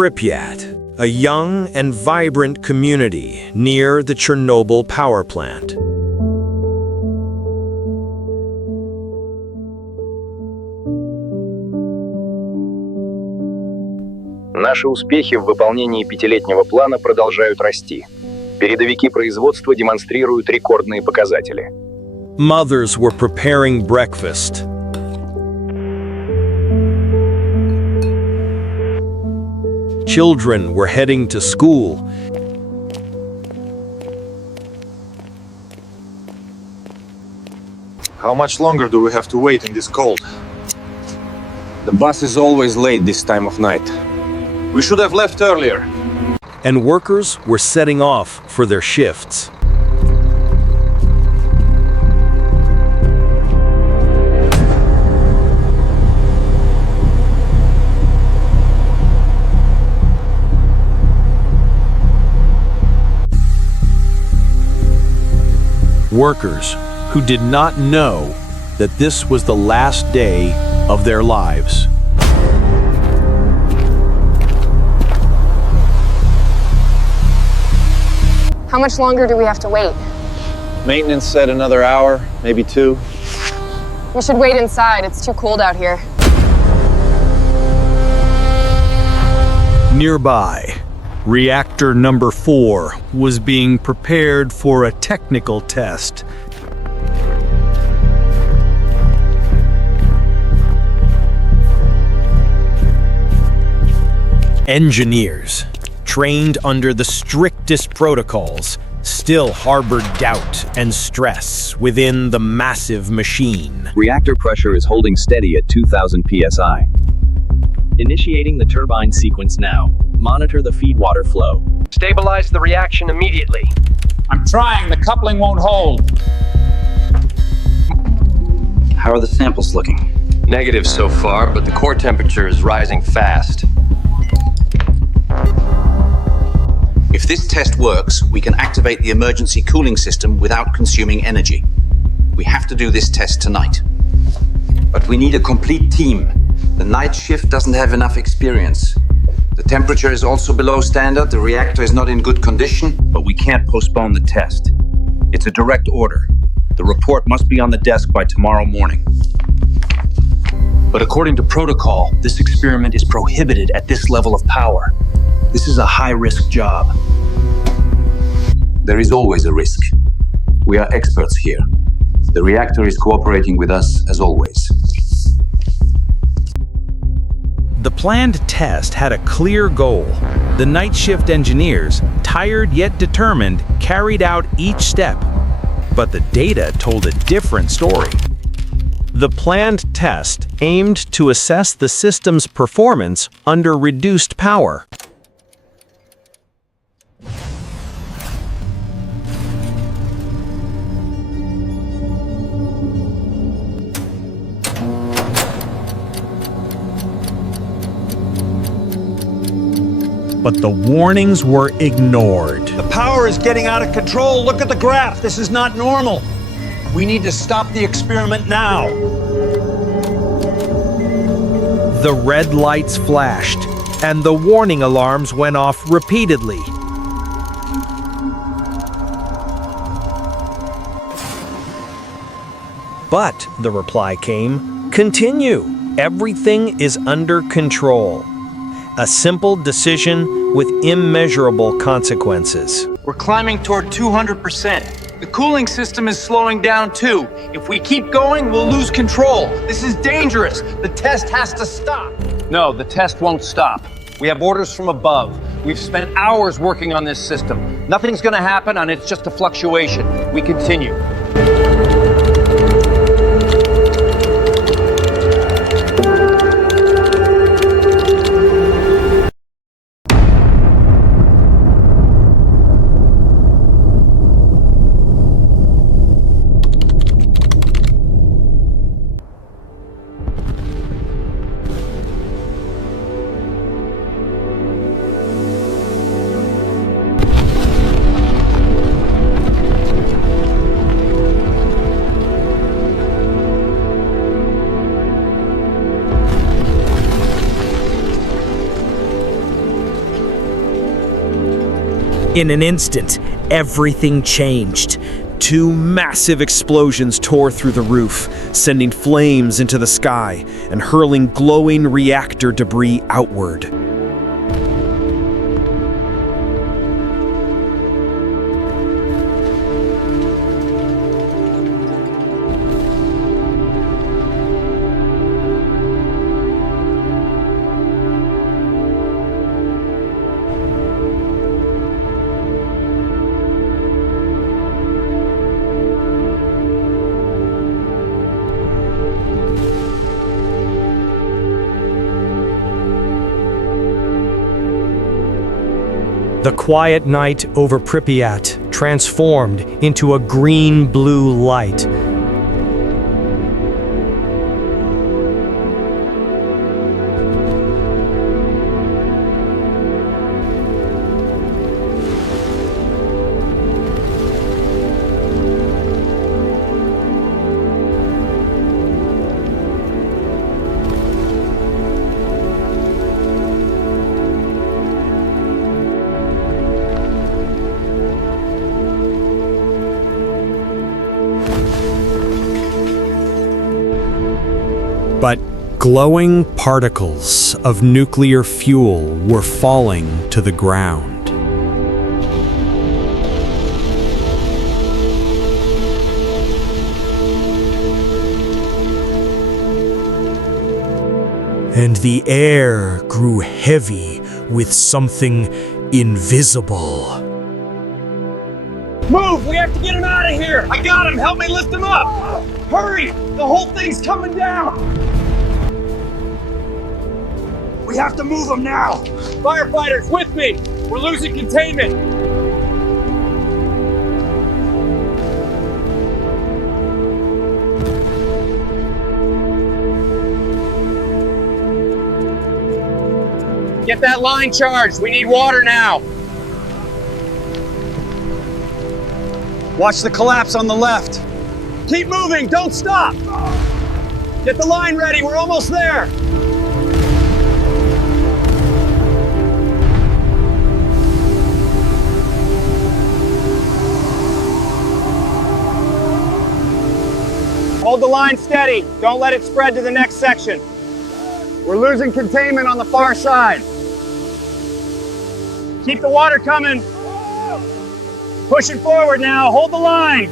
Pripyat, a young and vibrant community near the Chernobyl power plant. Наши успехи в выполнении пятилетнего плана продолжают расти. Передовики производства демонстрируют рекордные показатели. Mothers were preparing breakfast. Children were heading to school. How much longer do we have to wait in this cold? The bus is always late this time of night. We should have left earlier. And workers were setting off for their shifts. Workers who did not know that this was the last day of their lives. How much longer do we have to wait? Maintenance said another hour, maybe 2. We should wait inside. It's too cold out here. Nearby, Reactor No. 4 was being prepared for a technical test. Engineers, trained under the strictest protocols, still harbored doubt and stress within the massive machine. Reactor pressure is holding steady at 2000 psi. Initiating the turbine sequence now. Monitor the feed water flow. Stabilize the reaction immediately. I'm trying. The coupling won't hold. How are the samples looking? Negative so far, but the core temperature is rising fast. If this test works, we can activate the emergency cooling system without consuming energy. We have to do this test tonight. But we need a complete team. The night shift doesn't have enough experience. The temperature is also below standard, the reactor is not in good condition. But we can't postpone the test. It's a direct order. The report must be on the desk by tomorrow morning. But according to protocol, this experiment is prohibited at this level of power. This is a high-risk job. There is always a risk. We are experts here. The reactor is cooperating with us as always. The planned test had a clear goal. The night shift engineers, tired yet determined, carried out each step. But the data told a different story. The planned test aimed to assess the system's performance under reduced power. But the warnings were ignored. The power is getting out of control. Look at the graph. This is not normal. We need to stop the experiment now. The red lights flashed, and the warning alarms went off repeatedly. But, the reply came, continue. Everything is under control. A simple decision with immeasurable consequences. We're climbing toward 200%. The cooling system is slowing down too. If we keep going, we'll lose control. This is dangerous. The test has to stop. No, the test won't stop. We have orders from above. We've spent hours working on this system. Nothing's gonna happen, and it's just a fluctuation. We continue. In an instant, everything changed. Two massive explosions tore through the roof, sending flames into the sky and hurling glowing reactor debris outward. The quiet night over Pripyat transformed into a green-blue light. But glowing particles of nuclear fuel were falling to the ground. And the air grew heavy with something invisible. Move! We have to get him out of here! I got him! Help me lift him up! Hurry! The whole thing's coming down! We have to move him now! Firefighters, with me! We're losing containment! Get that line charged! We need water now! Watch the collapse on the left! Keep moving! Don't stop! Get the line ready! We're almost there! Hold the line steady. Don't let it spread to the next section. We're losing containment on the far side. Keep the water coming. Pushing forward now. Hold the line.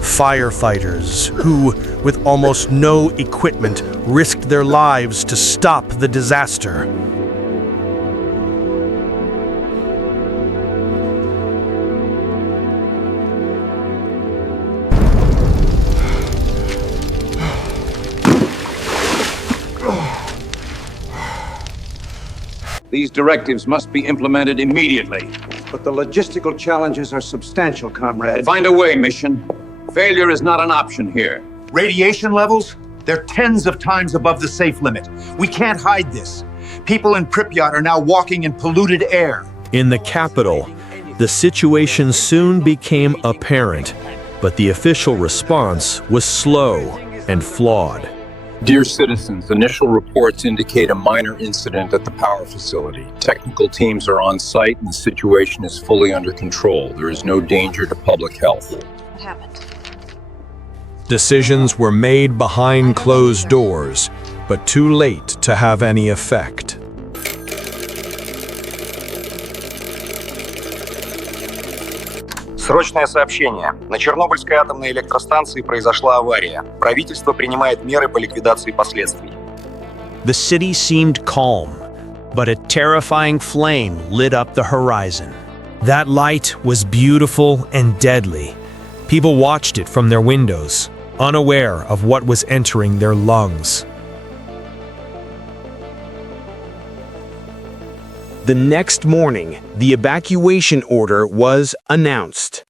Firefighters, who, with almost no equipment, risked their lives to stop the disaster. These directives must be implemented immediately. But the logistical challenges are substantial, comrade. Find a way, mission. Failure is not an option here. Radiation levels? They're tens of times above the safe limit. We can't hide this. People in Pripyat are now walking in polluted air. In the capital, the situation soon became apparent, but the official response was slow and flawed. Dear citizens, initial reports indicate a minor incident at the power facility. Technical teams are on site and the situation is fully under control. There is no danger to public health. What happened? Decisions were made behind closed doors, but too late to have any effect. Срочное сообщение. На Чернобыльской атомной электростанции произошла авария. Правительство принимает меры по ликвидации последствий. The city seemed calm, but a terrifying flame lit up the horizon. That light was beautiful and deadly. People watched it from their windows, unaware of what was entering their lungs. The next morning, the evacuation order was announced.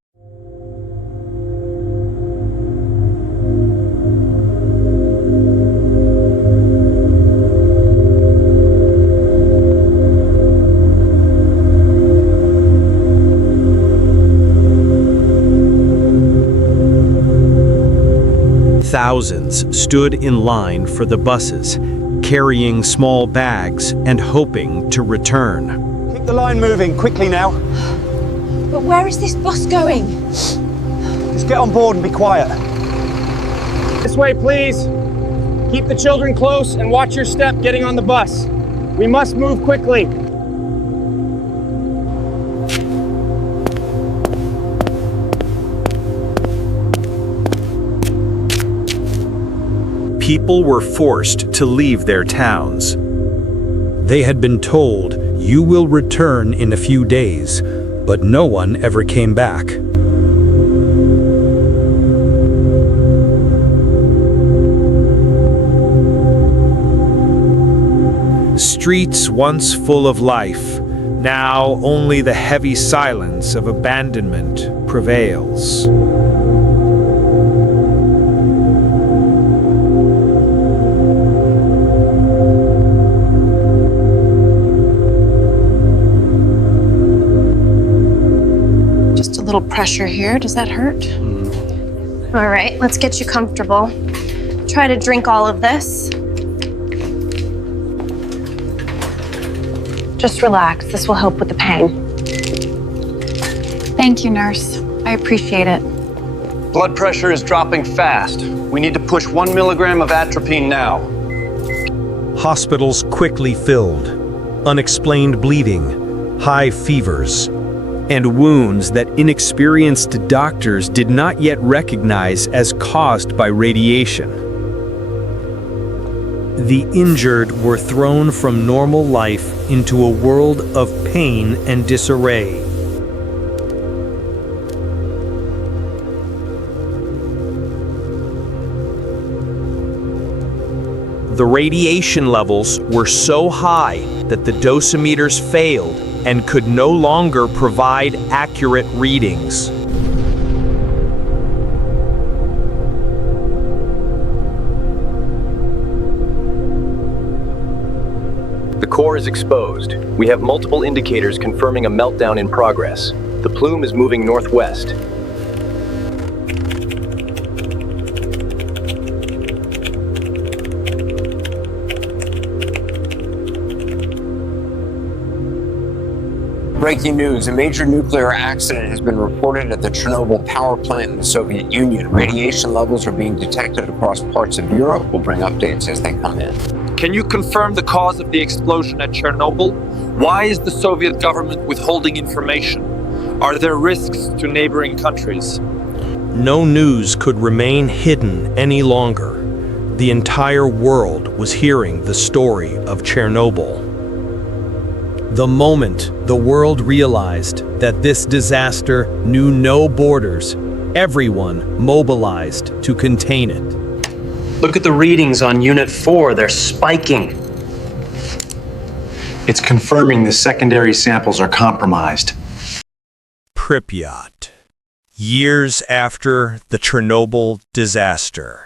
Thousands stood in line for the buses, carrying small bags and hoping to return. Keep the line moving, quickly now. But where is this bus going? Just get on board and be quiet. This way, please. Keep the children close and watch your step getting on the bus. We must move quickly. People were forced to leave their towns. They had been told, "You will return in a few days," but no one ever came back. Streets once full of life, now only the heavy silence of abandonment prevails. Just a little pressure here. Does that hurt? All right, let's get you comfortable. Try to drink all of this. Just relax. This will help with the pain. Thank you, nurse. I appreciate it. Blood pressure is dropping fast. We need to push 1 milligram of atropine now. Hospitals quickly filled. Unexplained bleeding, high fevers, and wounds that inexperienced doctors did not yet recognize as caused by radiation. The injured were thrown from normal life into a world of pain and disarray. The radiation levels were so high that the dosimeters failed and could no longer provide accurate readings. The core is exposed. We have multiple indicators confirming a meltdown in progress. The plume is moving northwest. Breaking news, a major nuclear accident has been reported at the Chernobyl power plant in the Soviet Union. Radiation levels are being detected across parts of Europe. We'll bring updates as they come in. Can you confirm the cause of the explosion at Chernobyl? Why is the Soviet government withholding information? Are there risks to neighboring countries? No news could remain hidden any longer. The entire world was hearing the story of Chernobyl. The moment the world realized that this disaster knew no borders, everyone mobilized to contain it. Look at the readings on Unit 4. They're spiking. It's confirming the secondary samples are compromised. Pripyat. Years after the Chernobyl disaster.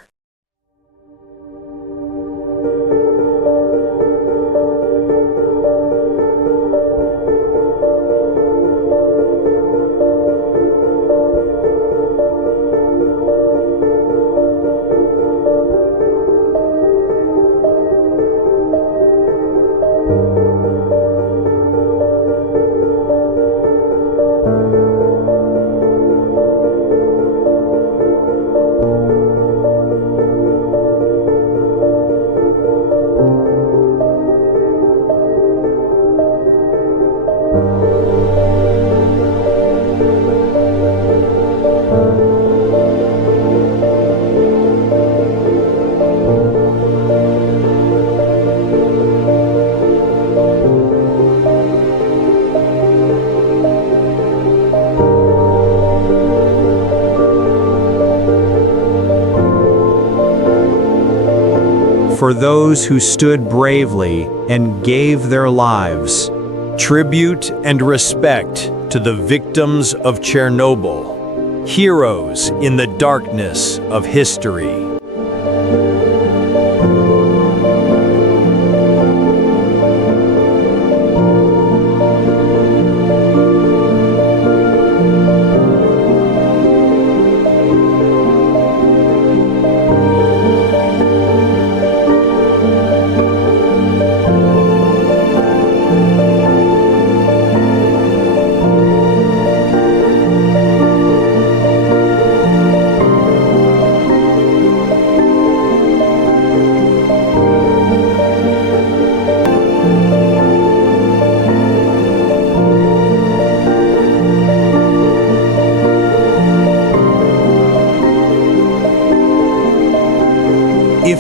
For those who stood bravely and gave their lives, tribute and respect to the victims of Chernobyl, heroes in the darkness of history.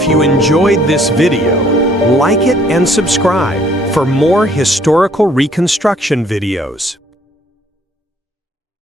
If you enjoyed this video, like it and subscribe for more historical reconstruction videos.